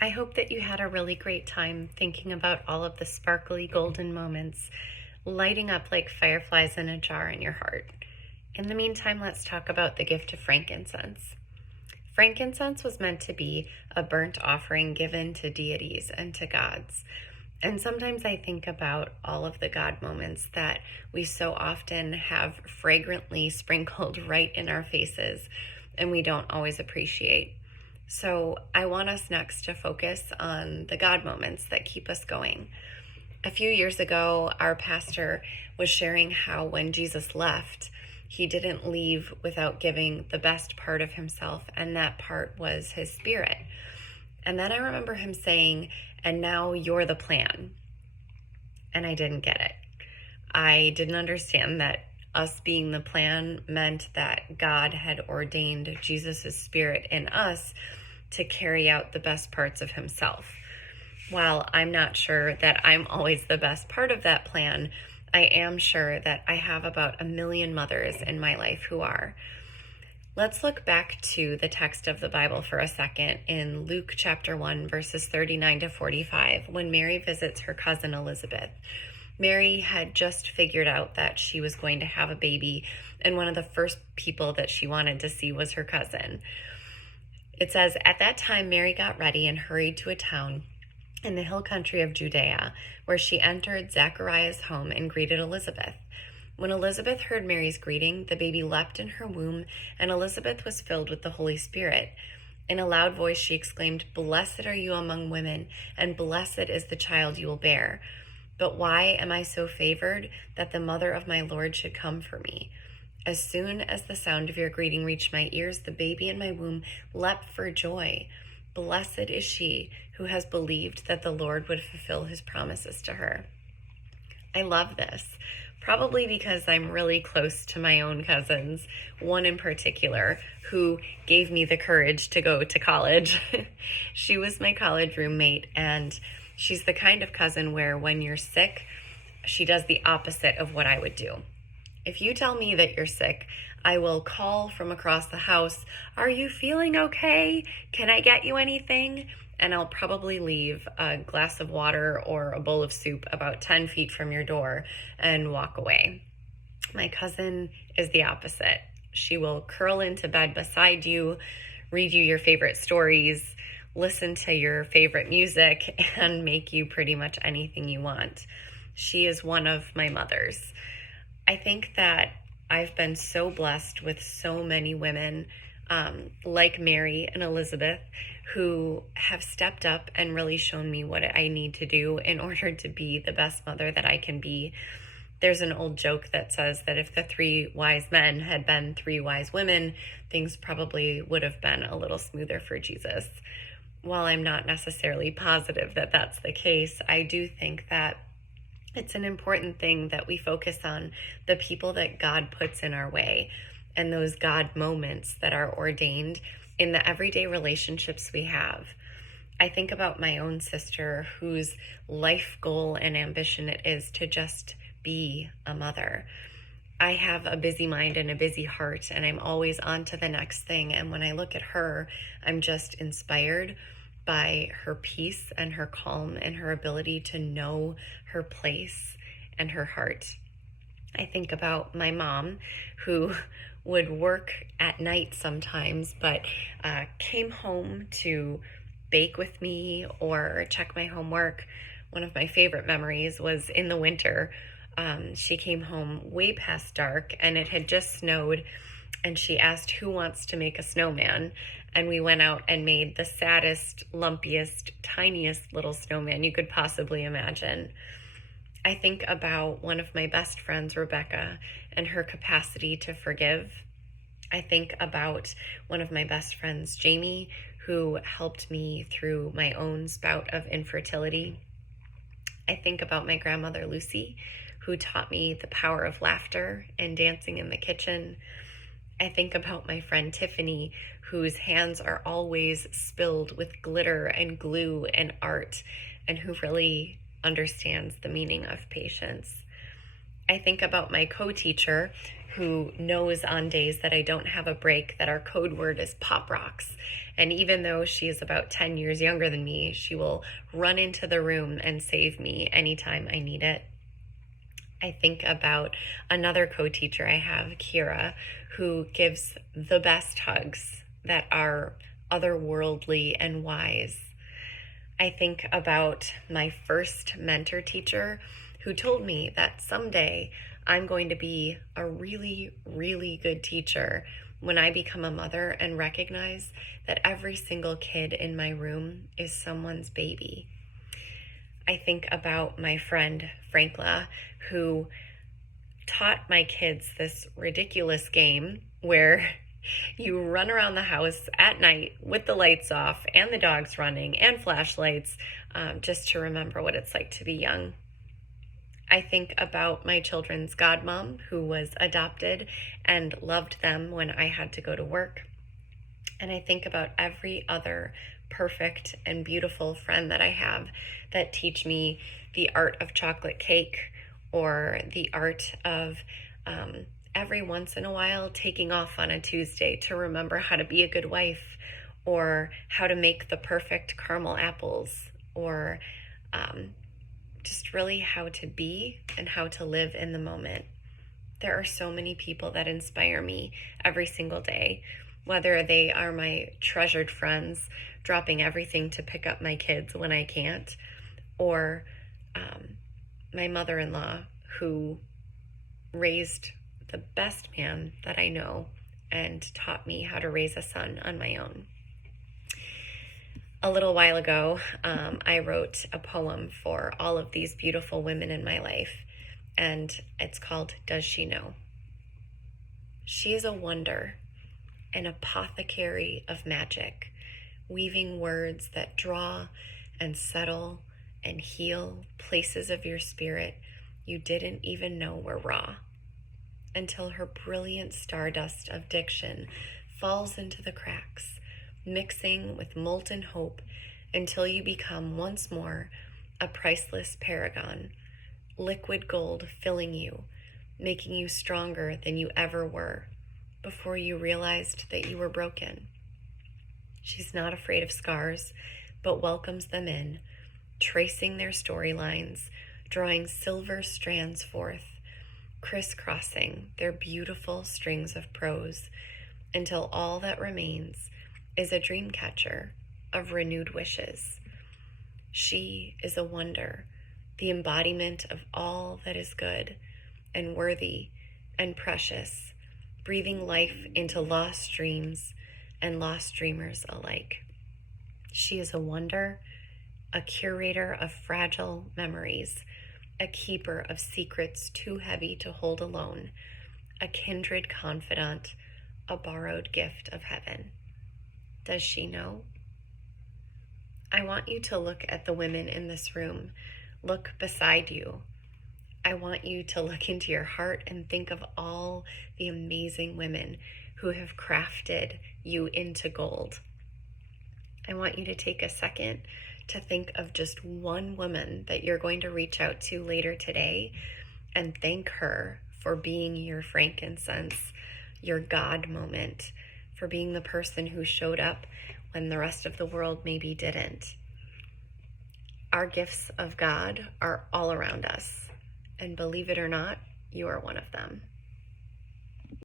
I hope that you had a really great time thinking about all of the sparkly golden moments lighting up like fireflies in a jar in your heart. In the meantime, let's talk about the gift of frankincense. Frankincense was meant to be a burnt offering given to deities and to gods. And sometimes I think about all of the God moments that we so often have fragrantly sprinkled right in our faces and we don't always appreciate. So I want us next to focus on the God moments that keep us going. A few years ago, our pastor was sharing how when Jesus left, he didn't leave without giving the best part of himself, and that part was his spirit. And then I remember him saying, "And now you're the plan." And I didn't get it. I didn't understand that us being the plan meant that God had ordained Jesus' spirit in us to carry out the best parts of himself. While I'm not sure that I'm always the best part of that plan, I am sure that I have about 1,000,000 mothers in my life who are. Let's look back to the text of the Bible for a second in Luke chapter 1, verses 39 to 45, when Mary visits her cousin Elizabeth. Mary had just figured out that she was going to have a baby, and one of the first people that she wanted to see was her cousin. It says, "At that time, Mary got ready and hurried to a town in the hill country of Judea, where she entered Zachariah's home and greeted Elizabeth. When Elizabeth heard Mary's greeting, the baby leapt in her womb, and Elizabeth was filled with the Holy Spirit. In a loud voice she exclaimed, 'Blessed are you among women, and blessed is the child you will bear. But why am I so favored that the mother of my Lord should come for me? As soon as the sound of your greeting reached my ears, the baby in my womb leapt for joy. Blessed is she who has believed that the Lord would fulfill his promises to her.'" I love this, probably because I'm really close to my own cousins, one in particular who gave me the courage to go to college. She was my college roommate, and she's the kind of cousin where when you're sick, she does the opposite of what I would do. If you tell me that you're sick, I will call from across the house, "Are you feeling okay? Can I get you anything?" And I'll probably leave a glass of water or a bowl of soup about 10 feet from your door and walk away. My cousin is the opposite. She will curl into bed beside you, read you your favorite stories, listen to your favorite music, and make you pretty much anything you want. She is one of my mothers. I think that I've been so blessed with so many women like Mary and Elizabeth who have stepped up and really shown me what I need to do in order to be the best mother that I can be. There's an old joke that says that if the 3 wise men had been 3 wise women, things probably would have been a little smoother for Jesus. While I'm not necessarily positive that that's the case, I do think that it's an important thing that we focus on the people that God puts in our way and those God moments that are ordained in the everyday relationships we have. I think about my own sister whose life goal and ambition it is to just be a mother. I have a busy mind and a busy heart, and I'm always on to the next thing. And when I look at her, I'm just inspired by her peace and her calm and her ability to know her place and her heart. I think about my mom, who would work at night sometimes, but came home to bake with me or check my homework. One of my favorite memories was in the winter. She came home way past dark, and it had just snowed, and she asked who wants to make a snowman. And we went out and made the saddest, lumpiest, tiniest little snowman you could possibly imagine. I think about one of my best friends, Rebecca, and her capacity to forgive. I think about one of my best friends, Jamie, who helped me through my own spout of infertility. I think about my grandmother, Lucy, who taught me the power of laughter and dancing in the kitchen. I think about my friend Tiffany, whose hands are always spilled with glitter and glue and art, and who really understands the meaning of patience. I think about my co-teacher, who knows on days that I don't have a break that our code word is Pop Rocks. And even though she is about 10 years younger than me, she will run into the room and save me anytime I need it. I think about another co-teacher I have, Kira, who gives the best hugs that are otherworldly and wise. I think about my first mentor teacher who told me that someday I'm going to be a really, really good teacher when I become a mother and recognize that every single kid in my room is someone's baby. I think about my friend Frankla, who taught my kids this ridiculous game where you run around the house at night with the lights off and the dogs running and flashlights, just to remember what it's like to be young. I think about my children's godmom, who was adopted and loved them when I had to go to work. And I think about every other perfect and beautiful friend that I have that teach me the art of chocolate cake, or the art of every once in a while taking off on a Tuesday to remember how to be a good wife, or how to make the perfect caramel apples, or just really how to be and how to live in the moment. There are so many people that inspire me every single day, whether they are my treasured friends dropping everything to pick up my kids when I can't, or my mother-in-law, who raised the best man that I know and taught me how to raise a son on my own. A little while ago, I wrote a poem for all of these beautiful women in my life, and it's called Does She Know? She is a wonder, an apothecary of magic, weaving words that draw and settle and heal places of your spirit you didn't even know were raw, until her brilliant stardust of diction falls into the cracks, mixing with molten hope until you become once more a priceless paragon, liquid gold filling you, making you stronger than you ever were before you realized that you were broken. She's not afraid of scars, but welcomes them in, tracing their storylines, drawing silver strands forth, crisscrossing their beautiful strings of prose, until all that remains is a dream catcher of renewed wishes. She is a wonder, the embodiment of all that is good and worthy and precious, breathing life into lost dreams and lost dreamers alike. She is a wonder, a curator of fragile memories, a keeper of secrets too heavy to hold alone, a kindred confidant, a borrowed gift of heaven. Does she know? I want you to look at the women in this room. Look beside you. I want you to look into your heart and think of all the amazing women who have crafted you into gold. I want you to take a second to think of just one woman that you're going to reach out to later today and thank her for being your frankincense, your God moment, for being the person who showed up when the rest of the world maybe didn't. Our gifts of God are all around us, and believe it or not, you are one of them.